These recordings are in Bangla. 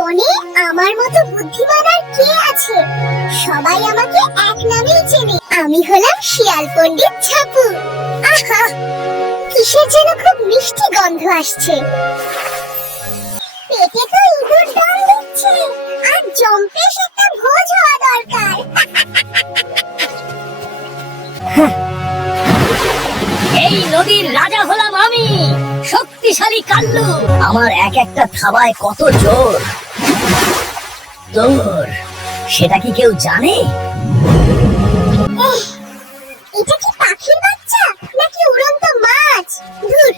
বনে আমার মতো বুদ্ধিমান আর কে আছে? সবাই আমাকে এক নামেই চেনে, আমি হলাম শিয়াল পণ্ডিত ছাপু। আহা, কিসের যেন খুব মিষ্টি গন্ধ আসছে। পেটে তো ইঁদুর দম দিচ্ছে, আর জম্পেশ একটা ভোজ হওয়া দরকার। এই নদীর রাজা হলাম আমি, শক্তিশালী কাল্লু। আমার এক একটা থাবায় কত জোর। তোর সেটা কি কেউ জানে? এটা কি পাখির বাচ্চা নাকি উড়ন্ত মাছ? ধুর,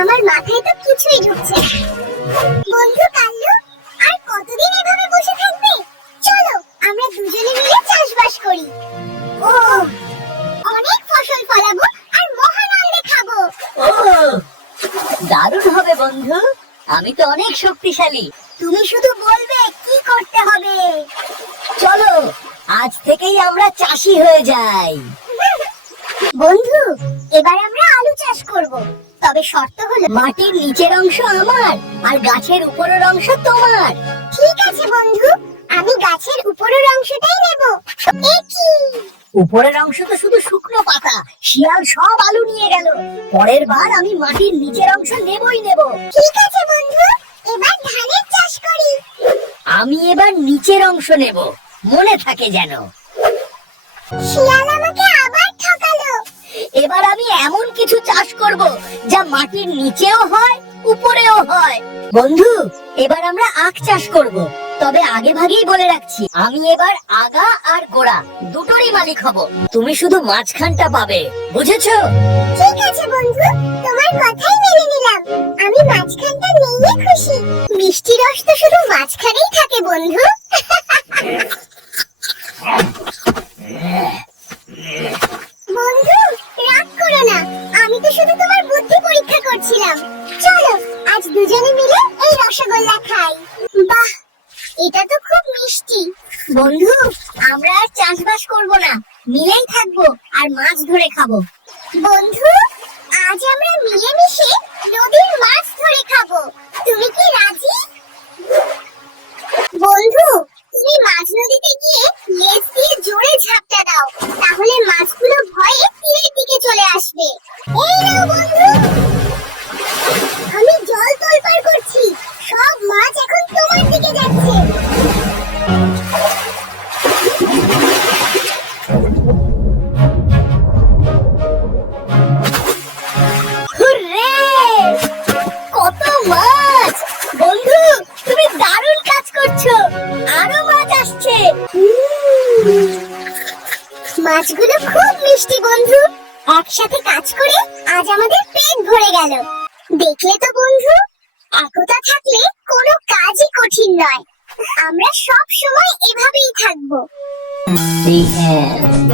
আমার মাথায় তো কিছুই ঢুকছে না। বন্ধু কাল্লু, আর কতদিন এভাবে বসে থাকবে? চলো আমরা দুজনে মিলে চাষবাস করি। ও, অনেক ফসল ফলাবো আর মহানন্দে খাবো। ও, দারুণ হবে বন্ধু। আমি তো অনেক শক্তিশালী। তুমি শুধু বলবে কি করতে হবে। চলো আজ থেকেই আমরা চাষি হয়ে যাই। বন্ধু, এবার আমরা আলু চাষ করব, তবে শর্ত হলো মাটির নিচের অংশ আমার আর গাছের উপরের অংশ তোমার। ঠিক আছে বন্ধু, আমি গাছের উপরের অংশটাই নেব। কি উপরের অংশ তো শুধু শুকনো পাতা, শিয়াল সব আলু নিয়ে গেল। পরের বার আমি মাটির নিচের অংশ নেবই নেব। ঠিক আছে বন্ধু, এবার ধানের চাষ করি। আমি এবার নিচের অংশ নেব, মনে থাকে যেন। শিয়াল আমাকে আবার ঠকালো। এবার আমি এমন কিছু চাষ করব যা মাটির নিচেও হয় উপরেও হয়। বন্ধু, এবার আমরা আখ চাষ করব, তবে আগে ভাগেই বলে রাখছি আমি এবার আগা আর গোড়া দুটোরই মালিক হব। তুমি শুধু মাঝখানটা পাবে, বুঝেছো? ঠিক আছে বন্ধু, তোমার কথাই মেনে নিলাম। আমি মাঝখানটা নিয়ে খুশি। মিষ্টি রস তো শুধু মাঝখানেই থাকে বন্ধু। বন্ধু, রাগ করো না, আমি তো শুধু তোমার বুদ্ধি পরীক্ষা করছিলাম। চলো আজ দুজনে মিলে এই রসগোল্লা খাই। বাহ, এটা তো খুব মিষ্টি। বন্ধু, আমরা আর চাষবাস করব না, মিলেই থাকবো আর মাছ ধরে খাবো। বন্ধু, আজ আমরা মিলেমিশে নদীর মাছ ধরে খাবো। তুমি কি রাজি? বন্ধু, তুমি মাছ নদীতে গিয়ে লেজ দিয়ে জোরে ঝাপটা দাও, তাহলে মাছগুলো ভয়ে তীরের দিকে চলে আসবে। এই নাও বন্ধু, আমি জল তোলপাড় করছি, সব মাছ এখন তোমার দিকে যাচ্ছে। হুররে! কত মাছ! বন্ধু, তুমি দারুণ কাজ করছো। আরো মাছ আসছে। মাছগুলো খুব মিষ্টি বন্ধু, একসাথে কাজ করে আজ আমাদের পেট ভরে গেল। দেখলে তো বন্ধু, একতা থাকলে কোনো কাজই কঠিন নয়। আমরা সব সময় এভাবেই থাকবো। The end.